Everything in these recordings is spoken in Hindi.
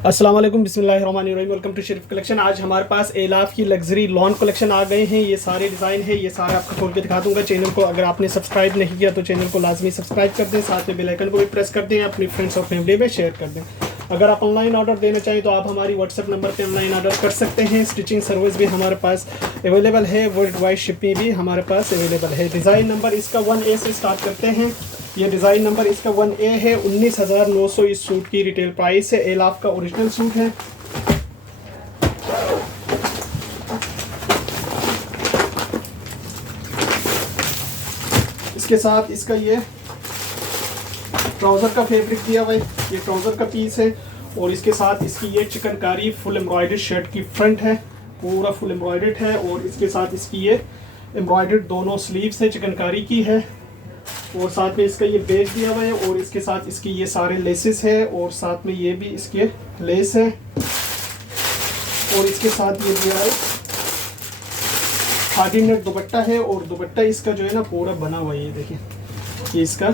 अस्सलाम वालेकुम बिस्मिल्लाहिर्रहमानिर्रहीम। Welcome to Sharif collection. आज हमारे पास एलाफ की लग्जरी लॉन कलेक्शन आ गए हैं। ये सारे डिज़ाइन है, ये सारा आपको खोल के दिखा दूंगा। चैनल को अगर आपने सब्सक्राइब नहीं किया तो चैनल को लाजमी सब्सक्राइब कर दें, साथ में बेल आइकन को भी प्रेस कर दें, अपनी फ्रेंड्स और फैमिली में शेयर कर दें। अगर आप ऑनलाइन ऑर्डर देना चाहें तो आप हमारी व्हाट्सएप नंबर पर ऑनलाइन ऑर्डर कर सकते हैं। स्टिचिंग सर्विस भी हमारे पास अवेलेबल है, वर्ल्ड वाइड शिपिंग भी हमारे पास अवेलेबल है। डिज़ाइन नंबर इसका 1A से स्टार्ट करते हैं। ये डिज़ाइन नंबर इसका 1A है। 19,900 इस सूट की रिटेल प्राइस है। एलाफ का ओरिजिनल सूट है। इसके साथ इसका ये ट्राउज़र का फैब्रिक दिया हुआ है, ये ट्राउज़र का पीस है। और इसके साथ इसकी ये चिकनकारी फुल एम्ब्रॉयडर्ड शर्ट की फ्रंट है, पूरा फुल एम्ब्रॉयडर्ड है। और इसके साथ इसकी ये एम्ब्रॉयडर्ड दोनों स्लीव्स है, चिकनकारी की है। और साथ में इसका ये बैग दिया हुआ है। और इसके साथ इसकी ये सारे लेसेस है, और साथ में ये भी इसके लेस है। और इसके साथ ये दिया है खादी नेट दुपट्टा है। और दुपट्टा इसका जो है ना पूरा बना हुआ है, ये देखिए, ये इसका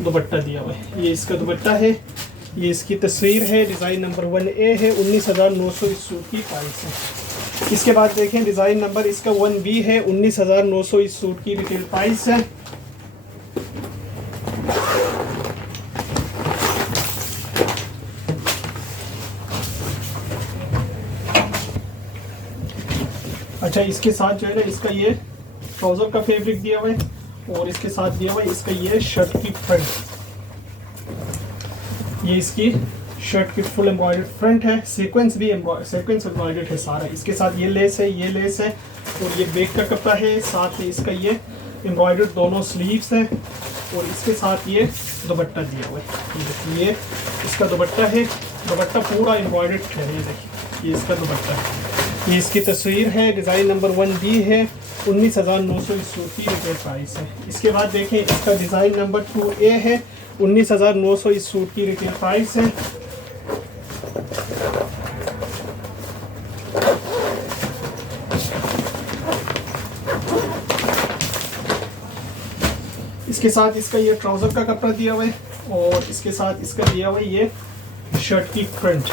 दुपट्टा दिया हुआ है, ये इसका दुपट्टा है। ये इसकी तस्वीर है। डिज़ाइन नंबर 1A है। 19,900 इस सूट की प्राइस है। इसके बाद देखें डिज़ाइन नंबर इसका 1B है। 19,900 इस सूट की रिटेल प्राइस है। अच्छा, इसके साथ जो है ना इसका ये ट्राउज़र का फैब्रिक दिया हुआ है। और इसके साथ दिया हुआ है इसका ये शर्ट की फ्रंट, ये इसकी शर्ट की फुल एम्ब्रॉयडर्ड फ्रंट है। सीक्वेंस भी सीक्वेंस एम्ब्रॉयडर्ड है सारा। इसके साथ ये लेस है, ये लेस है। और ये बैक का कपड़ा है। साथ में इसका ये एम्ब्रॉयडर्ड दोनों स्लीव्स है। और इसके साथ ये दुपट्टा दिया हुआ है, ये देखिए, ये इसका दुपट्टा है। दुपट्टा पूरा एम्ब्रॉयडर्ड है, ये देखिए, ये इसका दुपट्टा है। ये इसकी तस्वीर है। डिज़ाइन नंबर 1B है। 19,900 इस सूट की रिटेल प्राइस है। इसके बाद देखें इसका डिज़ाइन नंबर 2A है। 19,900 इस सूट की रिटेल प्राइस है। इसके साथ इसका ये ट्राउज़र का कपड़ा दिया हुआ है। और इसके साथ इसका दिया हुआ है ये शर्ट की फ्रंट,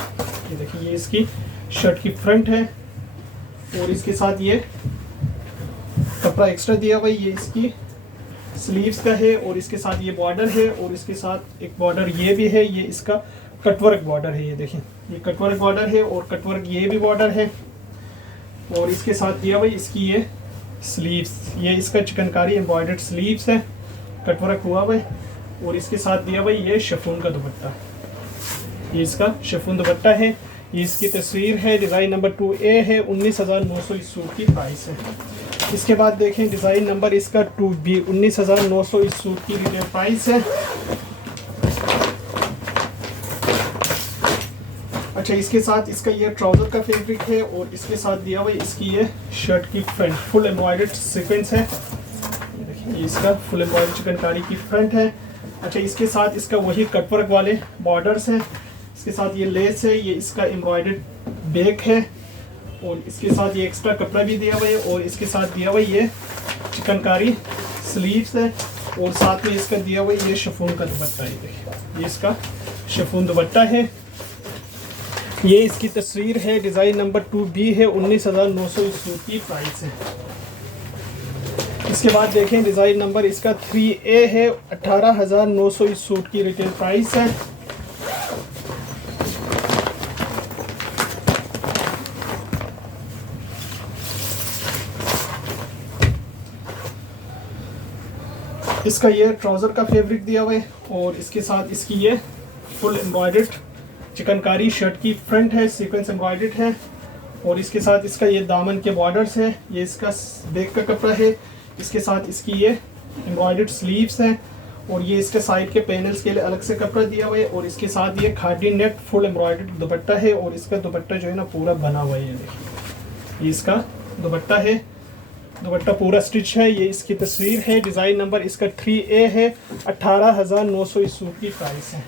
ये देखिए, ये इसकी शर्ट की फ्रंट है। और इसके साथ ये कपड़ा एक्स्ट्रा दिया हुआ है, ये इसकी स्लीव्स का है। और इसके साथ ये बॉर्डर है। और इसके साथ एक बॉर्डर ये भी है, ये इसका कटवर्क बॉर्डर है, ये देखें, ये कटवर्क बॉर्डर है। और कटवर्क ये भी बॉर्डर है। और इसके साथ दिया हुआ है इसकी ये स्लीव्स, ये इसका चिकनकारी एम्ब्रॉयडर्ड स्लीव्स है, कटवर्क हुआ हुआ है। और इसके साथ दिया हुआ है ये शिफॉन का दुपट्टा, ये इसका शिफॉन दुपट्टा है। ये इसकी तस्वीर है। डिज़ाइन नंबर 2A है। 19,900 इस सूट की प्राइस है। इसके बाद देखें डिज़ाइन नंबर इसका 2B। 19,900 इस सूट की रिटेल प्राइस है। अच्छा, इसके साथ इसका ये ट्राउज़र का फैब्रिक है। और इसके साथ दिया हुआ है इसकी ये शर्ट की फ्रंट, फुल एम्ब्रॉयडर्ड सीक्वेंस है, ये देखिए, ये इसका फुल एम्ब्रॉयडर्ड चिकनकारी की फ्रंट है। अच्छा, इसके साथ इसका वही कटवर्क वाले बॉर्डर्स हैं। इसके साथ ये लेस है, ये इसका एम्ब्रॉयडर्ड बैक है। और इसके साथ ये एक्स्ट्रा कपड़ा भी दिया हुआ है। और इसके साथ दिया हुआ है ये चिकनकारी स्लीव्स है। और साथ में इसका दिया हुआ है ये शिफॉन का दुपट्टा है, देखिए, ये इसका शिफॉन दुपट्टा है। ये इसकी तस्वीर है। डिज़ाइन नंबर 2B है। 19,900 इस सूट की प्राइस है। इसके बाद देखें डिज़ाइन नंबर इसका 3A है। 18,900 इस सूट की रिटेल प्राइस है। इसका ये ट्राउज़र का फैब्रिक दिया हुआ है। और इसके साथ इसकी ये फुल एम्ब्रॉयडर्ड चिकनकारी शर्ट की फ्रंट है, सीक्वेंस एम्ब्रॉयडर्ड है। और इसके साथ इसका ये दामन के बॉर्डर्स है, ये इसका बैक का कपड़ा है। इसके साथ इसकी ये एम्ब्रॉयडर्ड स्लीव्स हैं। और ये इसके साइड के पैनल्स के लिए अलग से कपड़ा दिया हुआ है। और इसके साथ ये खादी नेट फुल एम्ब्रॉयडर्ड दुपट्टा है। और इसका दुपट्टा जो है ना पूरा बना हुआ है, ये देखिए, ये इसका दुपट्टा है। दुपट्टा पूरा स्टिच है। ये इसकी तस्वीर है। डिज़ाइन नंबर इसका 3A है। 18,900 इस सूट की प्राइस है।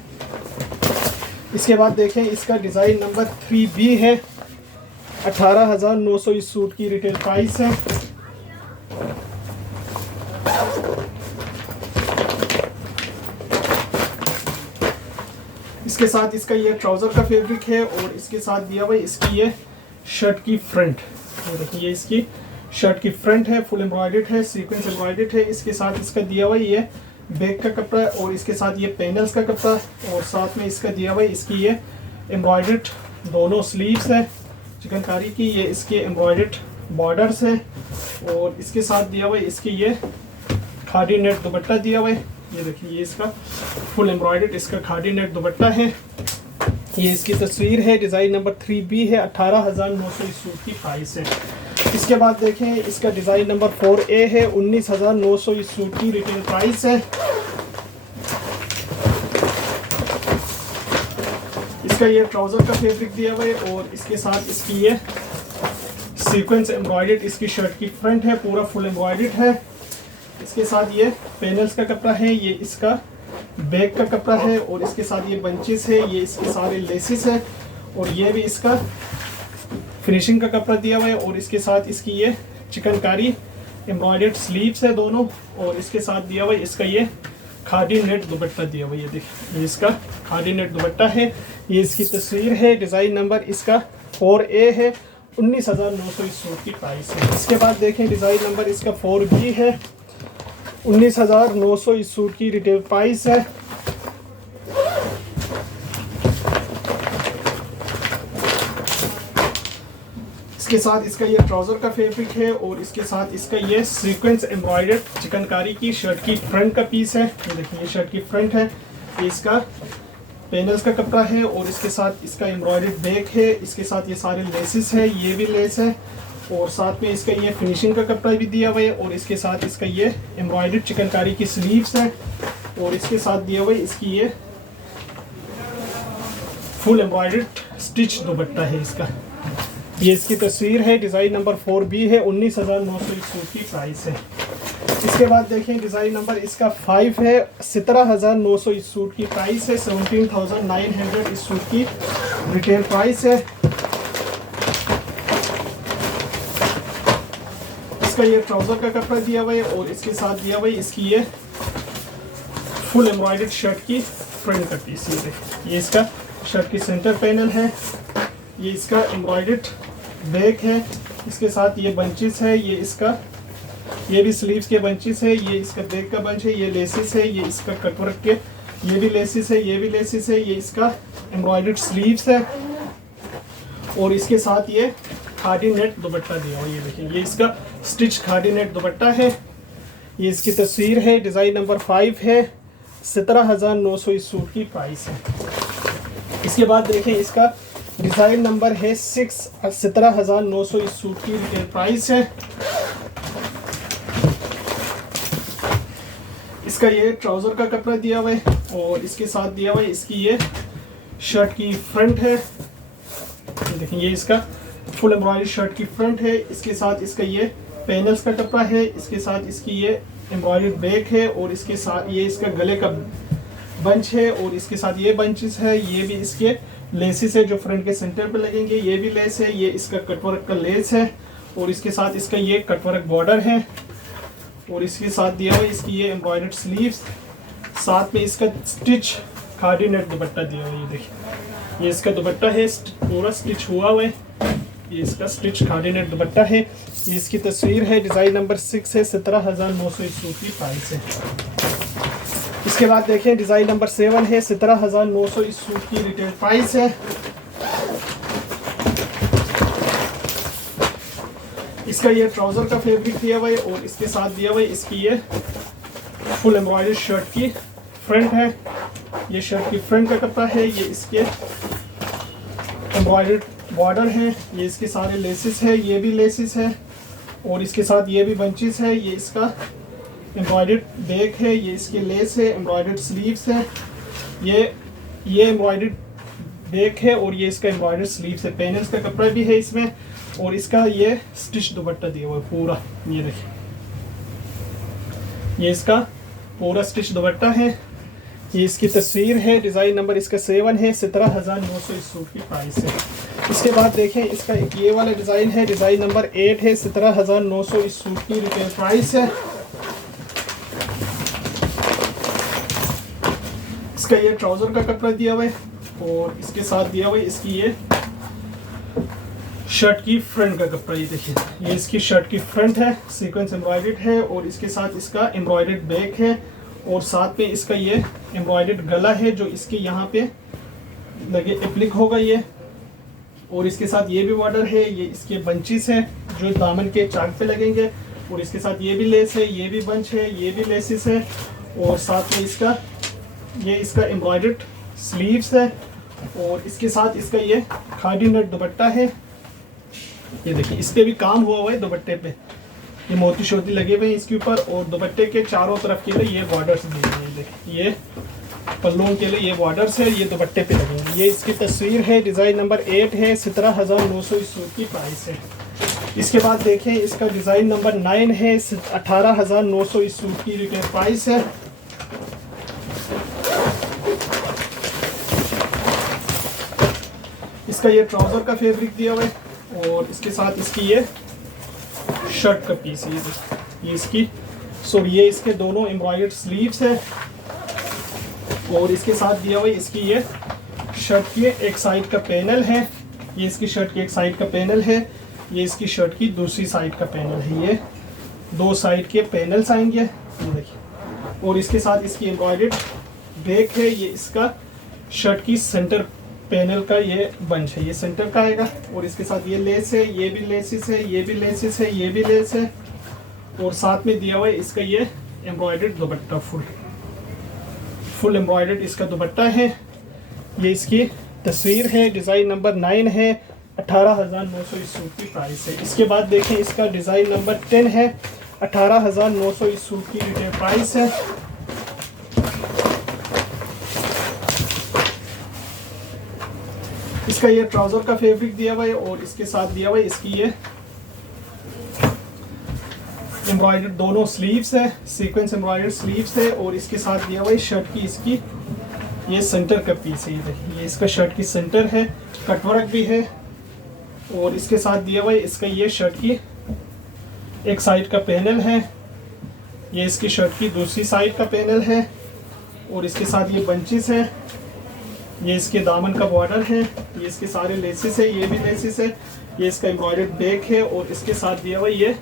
इसके बाद देखें इसका डिज़ाइन नंबर 3B है। 18,900 इस सूट की रिटेल प्राइस है। इसके साथ इसका ये ट्राउज़र का फैब्रिक है और इसके साथ दिया हुआ इसकी ये शर्ट की फ्रंट। ये देखिए इसकी शर्ट की फ्रंट है, फुल एम्ब्रॉयडर्ड है, सीक्वेंस एम्ब्रॉयडर्ड है। इसके साथ इसका दिया हुआ ये बैक का कपड़ा और इसके साथ ये पैनल्स का कपड़ा और साथ में इसका दिया हुआ इसकी ये एम्ब्रॉयडर्ड दोनों स्लीव्स है चिकनकारी की। ये इसके एम्ब्रॉयडर्ड बॉर्डर्स है और इसके साथ दिया हुआ इसकी ये खादी नेट दुपट्टा दिया हुआ है। ये देखिए ये इसका फुल एम्ब्रॉयडर्ड इसका खादी नेट दुपट्टा है। ये इसकी तस्वीर है, डिज़ाइन नंबर 3B है। 18,900 इस सूट की प्राइस है। इसके बाद देखें इसका डिज़ाइन नंबर 4A है। 19,900 इस सूट की रिटेल प्राइस है। इसका ये ट्राउज़र का फैब्रिक दिया हुआ है और इसके साथ इसकी ये सीक्वेंस एम्ब्रॉयडर्ड इसकी शर्ट की फ्रंट है, पूरा फुल एम्ब्रॉयडर्ड है। इसके साथ ये पैनल्स का कपड़ा है, ये इसका बैक का कपड़ा है और इसके साथ ये बंचेस है, ये इसके सारे लेसेस है और ये भी इसका फिनिशिंग का कपड़ा दिया हुआ है और इसके साथ इसकी ये चिकनकारी एम्ब्रॉयडर्ड स्लीव्स है दोनों और इसके साथ दिया हुआ है इसका ये खादी नेट दुपट्टा दिया हुआ है। ये देखिए ये इसका खादी नेट दुपट्टा है। ये इसकी तस्वीर है, डिज़ाइन नंबर इसका 4A है। 19,900 इस सूट की प्राइस है। इसके बाद देखें डिज़ाइन नंबर इसका 4B है। 19,900 इस सूट की रिटेल प्राइस है। इसके साथ इसका ये ट्राउज़र का फैब्रिक है और इसके साथ इसका ये सीक्वेंस एम्ब्रॉयडर्ड चिकनकारी की शर्ट की फ्रंट का पीस है। ये देखिए ये शर्ट की फ्रंट है, ये इसका पैनल्स का कपड़ा है और इसके साथ इसका एम्ब्रॉयडर्ड बैक है। इसके साथ ये सारे लेसेस है, ये भी लेस है और साथ में इसका ये फिनिशिंग का कपड़ा भी दिया हुआ है और इसके साथ इसका ये एम्ब्रॉयडर्ड चिकनकारी की स्लीव्स है और इसके साथ दिया हुआ है इसकी ये फुल एम्ब्रॉयडर्ड स्टिच दुपट्टा है इसका। ये इसकी तस्वीर है, डिज़ाइन नंबर 4B है। 19,900 इस सूट की प्राइस है। इसके बाद देखें डिज़ाइन नंबर इसका 5 है। 17,900 इस सूट की प्राइस है। 17,900 इस सूट की रिटेल प्राइस है। इसका ये ट्राउज़र का कपड़ा दिया हुआ है और इसके साथ दिया हुआ है इसकी ये फुल एम्ब्रॉयडर्ड शर्ट की फ्रंट का पीस। ये देखिए ये इसका शर्ट की सेंटर पैनल है, ये इसका एम्ब्रॉयडर्ड बैक है, इसके साथ ये बंचेस है, ये इसका ये भी स्लीव्स के बंचेस है, ये इसका बैक का बंच है, ये लेसिस है, ये इसका कटवर्क के ये भी लेसिस है, ये भी लेसिस है, ये इसका एम्ब्रॉयडर्ड स्लीव्स है और इसके साथ ये खादी नेट दुपट्टा दिया हुआ। ये देखिए ये इसका स्टिच खादी नेट दुपट्टा है। ये इसकी तस्वीर है, डिज़ाइन नंबर 5 है। 17,900 इस सूट की प्राइस है। इसके बाद देखें इसका डिज़ाइन नंबर है 6। 17,900 इस सूट की रिटेल प्राइस है। इसका ये ट्राउज़र का कपड़ा दिया हुआ है और इसके साथ दिया हुआ है इसकी ये शर्ट की फ्रंट है। देखिए ये इसका फुल एम्ब्रॉयडरी शर्ट की फ्रंट है। इसके साथ इसका ये पैनल्स का कपड़ा है, इसके साथ इसकी ये एम्ब्रॉयडर्ड बैक है और इसके साथ ये इसका गले का बंच है और इसके साथ ये बंचेस है, ये भी इसके लेसेस है जो फ्रंट के सेंटर पे लगेंगे, ये भी लेस है, ये इसका कटवर्क का लेस है और इसके साथ इसका ये कटवर्क बॉर्डर है और इसके साथ दिया हुआ इसकी ये एम्ब्रॉयडर्ड स्लीव्स, साथ में इसका स्टिच खादी नेट दुपट्टा दिया हुआ है। ये देखिए ये इसका दुपट्टा है, पूरा स्टिच हुआ हुआ है, ये इसका स्टिच खादी नेट दुपट्टा है। ये इसकी तस्वीर है, डिज़ाइन नंबर 6 है। 17,900 इस सूट की प्राइस है। इसके बाद देखें डिज़ाइन नंबर 7 है। 17,900 इस सूट की रिटेल प्राइस है। इसका ये ट्राउज़र का फैब्रिक दिया हुआ है और इसके साथ दिया हुआ है इसकी ये फुल एम्ब्रॉयडर्ड शर्ट की फ्रंट है, ये शर्ट की फ्रंट का कपड़ा है, ये इसके एम्ब्रॉयडर्ड बॉर्डर है, ये इसके सारे लेसेस है, ये भी लेसेस है और इसके साथ ये भी बंचेस है, ये इसका एम्ब्रॉयडर्ड बैक है, ये इसके लेस है, एम्ब्रॉयडर्ड स्लीव्स है, ये एम्ब्रॉयडर्ड बैक है और ये इसका एम्ब्रॉयडर्ड स्लीव्स है। पैनल्स का कपड़ा भी है इसमें और इसका ये स्टिच दुपट्टा दिया हुआ है पूरा। ये देखिए ये इसका पूरा स्टिच दुपट्टा है। ये इसकी तस्वीर है, डिज़ाइन नंबर इसका 7 है। 17,900 इस सूट की प्राइस है। इसके बाद देखें इसका एक ये वाला डिज़ाइन है, डिज़ाइन नंबर 8 है। 17,900 इस सूट की रिटेल प्राइस है। इसका ये ट्राउज़र का कपड़ा दिया हुआ है और इसके साथ दिया हुआ इसकी ये शर्ट की फ्रंट का कपड़ा, ये देखिए ये इसकी शर्ट की फ्रंट है, सीक्वेंस एम्ब्रॉयडर्ड है और इसके साथ इसका एम्ब्रॉयडर्ड बैक है और साथ में इसका ये एम्ब्रॉयडर्ड गला है जो इसके यहाँ पे लगे एप्लिक होगा ये, और इसके साथ ये भी बॉर्डर है, ये इसके बंचेस है जो दामन के चाक पे लगेंगे और इसके साथ ये भी लेस है, ये भी बंच है, ये भी लेसिस है और साथ में इसका एम्ब्रॉयडर्ड स्लीव्स है और इसके साथ इसका ये खादी नेट दुपट्टा है। ये देखिए इस पे भी काम हुआ है दुपट्टे पे, ये मोती शोती लगे हुए हैं इसके ऊपर और दुपट्टे के चारों तरफ के लिए ये बॉर्डर्स दिए हुए हैं। देखिए ये पल्लों के लिए ये बॉर्डर्स है, ये दुपट्टे पे लगेंगे। ये इसकी तस्वीर है, डिज़ाइन नंबर 8 है, 17,900 इस सूट की प्राइस है। इसके बाद देखें इसका डिज़ाइन नंबर 9 है, 18,900 इस सूट की रिटेल प्राइस है। इसका ये ट्राउज़र का फैब्रिक दिया हुआ है और इसके साथ इसकी ये शर्ट का पीस है, ये इसकी ये इसके दोनों एम्ब्रॉयडर्ड स्लीव्स है और इसके साथ दिया हुआ इसकी ये शर्ट की एक साइड का पैनल है, ये इसकी शर्ट की एक साइड का पैनल है, ये इसकी शर्ट की दूसरी साइड का पैनल है, ये दो साइड के पैनल्स आएंगे ये देखिए। और इसके साथ इसकी एम्ब्रॉयडर्ड बैक है, ये इसका शर्ट की सेंटर पैनल का ये बंच है, ये सेंटर का आएगा और इसके साथ ये लेस है, ये भी लेसिस है, ये भी लेसिस है, ये भी लेस है और साथ में दिया हुआ है इसका ये एम्ब्रॉयडर्ड दुपट्टा, फुल एम्ब्रॉयडर्ड इसका दुपट्टा है। ये इसकी तस्वीर है, डिज़ाइन नंबर 9 है, 18,900 इस सूट की प्राइस है। इसके बाद देखें इसका डिज़ाइन नंबर 10 है, 18,900 इस सूट की रिटेल प्राइस है। इसका ये ट्राउज़र का फैब्रिक दिया हुआ है और इसके साथ दिया हुआ है इसकी ये एम्ब्रॉयडर्ड दोनों स्लीव्स है, सीक्वेंस एम्ब्रॉयडर्ड स्लीव्स है और इसके साथ दिया हुआ है शर्ट की इसकी ये सेंटर का पीस है, ये देखिए ये इसका शर्ट की सेंटर है, कटवर्क भी है और इसके साथ दिया हुआ है इसका ये शर्ट की एक साइड का पैनल है, ये इसकी शर्ट की दूसरी साइड का पैनल है और इसके साथ ये बंचेस है, ये इसके दामन का बॉर्डर है, ये इसके सारे लेसिस है, ये भी लेसिस है, ये इसका एम्ब्रॉयडर्ड बैक है और इसके साथ दिया हुआ ये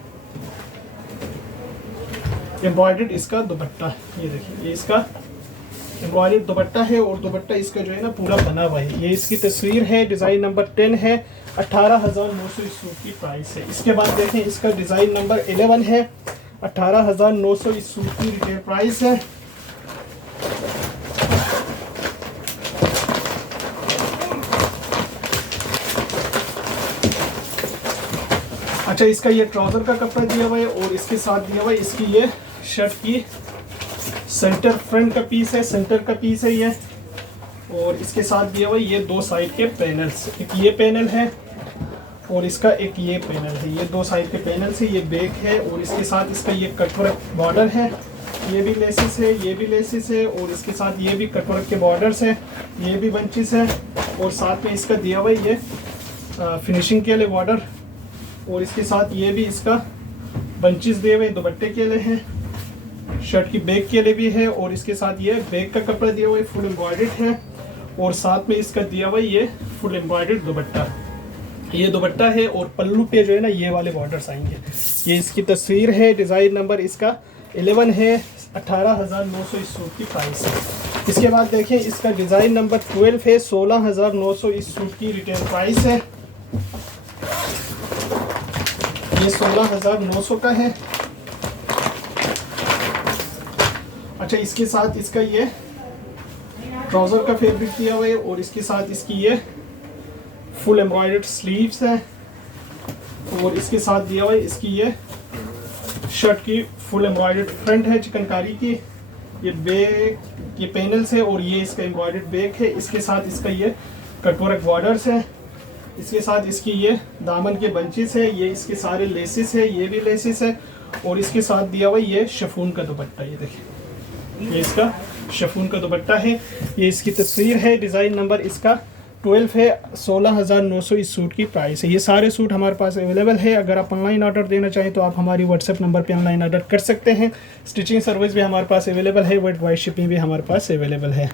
एम्ब्रॉयडर्ड इसका दुपट्टा, ये देखिए ये इसका एम्ब्रॉयडर्ड दुपट्टा है और दुपट्टा इसका जो है ना पूरा बना हुआ है। ये इसकी तस्वीर है, डिज़ाइन नंबर 10 है, 18,900 इस सूट की प्राइस है। इसके बाद देखें इसका डिज़ाइन नंबर 11 है, 18,900 इस सूट की रिटेल प्राइस है। अच्छा इसका ये ट्राउज़र का कपड़ा दिया हुआ है और इसके साथ दिया हुआ है इसकी ये शर्ट की सेंटर फ्रंट का पीस है, सेंटर का पीस है ये और इसके साथ दिया हुआ है ये दो साइड के पैनल्स, एक ये पैनल है और इसका एक ये पैनल है, ये दो साइड के पैनल से ये बैक है और इसके साथ इसका ये कटवर्क बॉर्डर है, ये भी लेसिस है, ये भी लेसिस है और इसके साथ ये भी कटवर्क के बॉर्डर्स है, ये भी बंचेस है और साथ में इसका दिया हुआ है ये फिनिशिंग के लिए बॉर्डर और इसके साथ ये भी इसका बंचेस दिए हुए दुपट्टे के लिए हैं, शर्ट की बैक के लिए भी है और इसके साथ ये बैक का कपड़ा दिया हुआ है, फुल एम्ब्रॉयडर्ड है और साथ में इसका दिया हुआ है ये फुल एम्ब्रॉयडर्ड दुपट्टा, ये दुपट्टा है और पल्लू पे जो है ना ये वाले बॉर्डर्स आएंगे। ये इसकी तस्वीर है, डिज़ाइन नंबर इसका 11 है, 18,900 इस सूट की प्राइस है। इसके बाद देखें इसका डिज़ाइन नंबर 12 है, 16,900 इस सूट की रिटेल प्राइस है। ये 16,900 का है। अच्छा इसके साथ इसका ये ट्राउज़र का फैब्रिक दिया हुआ है और इसके साथ इसकी ये फुल एम्ब्रॉयडर्ड स्लीव्स है और इसके साथ दिया हुआ है इसकी ये शर्ट की फुल एम्ब्रॉयडर्ड फ्रंट है चिकनकारी की, ये बैक ये पैनल्स है और ये इसका एम्ब्रॉयडर्ड बैक है। इसके साथ इसका ये कटवर्क बॉर्डर्स है, इसके साथ इसकी ये दामन के बंचेस है, ये इसके सारे लेसिस है, ये भी लेसिस है और इसके साथ दिया हुआ ये शिफॉन का दुपट्टा, ये देखिए ये इसका शिफॉन का दुपट्टा है। ये इसकी तस्वीर है, डिज़ाइन नंबर इसका 12 है, 16,900 इस सूट की प्राइस है। ये सारे सूट हमारे पास अवेलेबल है। अगर आप ऑनलाइन ऑर्डर देना चाहें तो आप हमारी व्हाट्सएप नंबर पे ऑनलाइन ऑर्डर कर सकते हैं। स्टिचिंग सर्विस भी हमारे पास अवेलेबल है, वर्ल्ड वाइड शिपिंग भी हमारे पास अवेलेबल है।